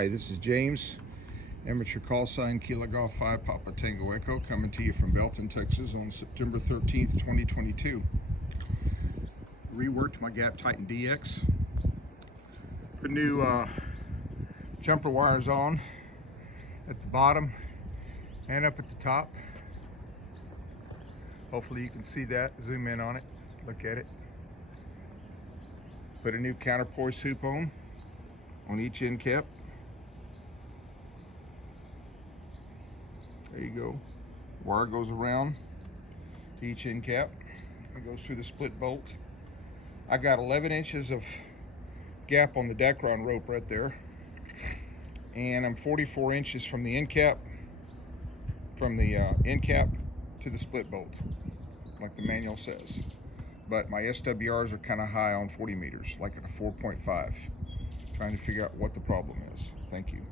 Hi, this is James, amateur call sign Kilo Golf 5 Papa Tango Echo, coming to you from Belton, Texas on September 13th, 2022. Reworked my Gap Titan DX. Put new jumper wires on at the bottom and up at the top. Hopefully you can see that. Zoom in on it, look at it. Put a new counterpoise hoop on each end cap. There you go. Wire goes around to each end cap. It goes through the split bolt. I got 11 inches of gap on the Dacron rope right there. And I'm 44 inches from the end cap, to the split bolt, like the manual says. But my SWRs are kind of high on 40 meters, like at a 4.5. Trying to figure out what the problem is. Thank you.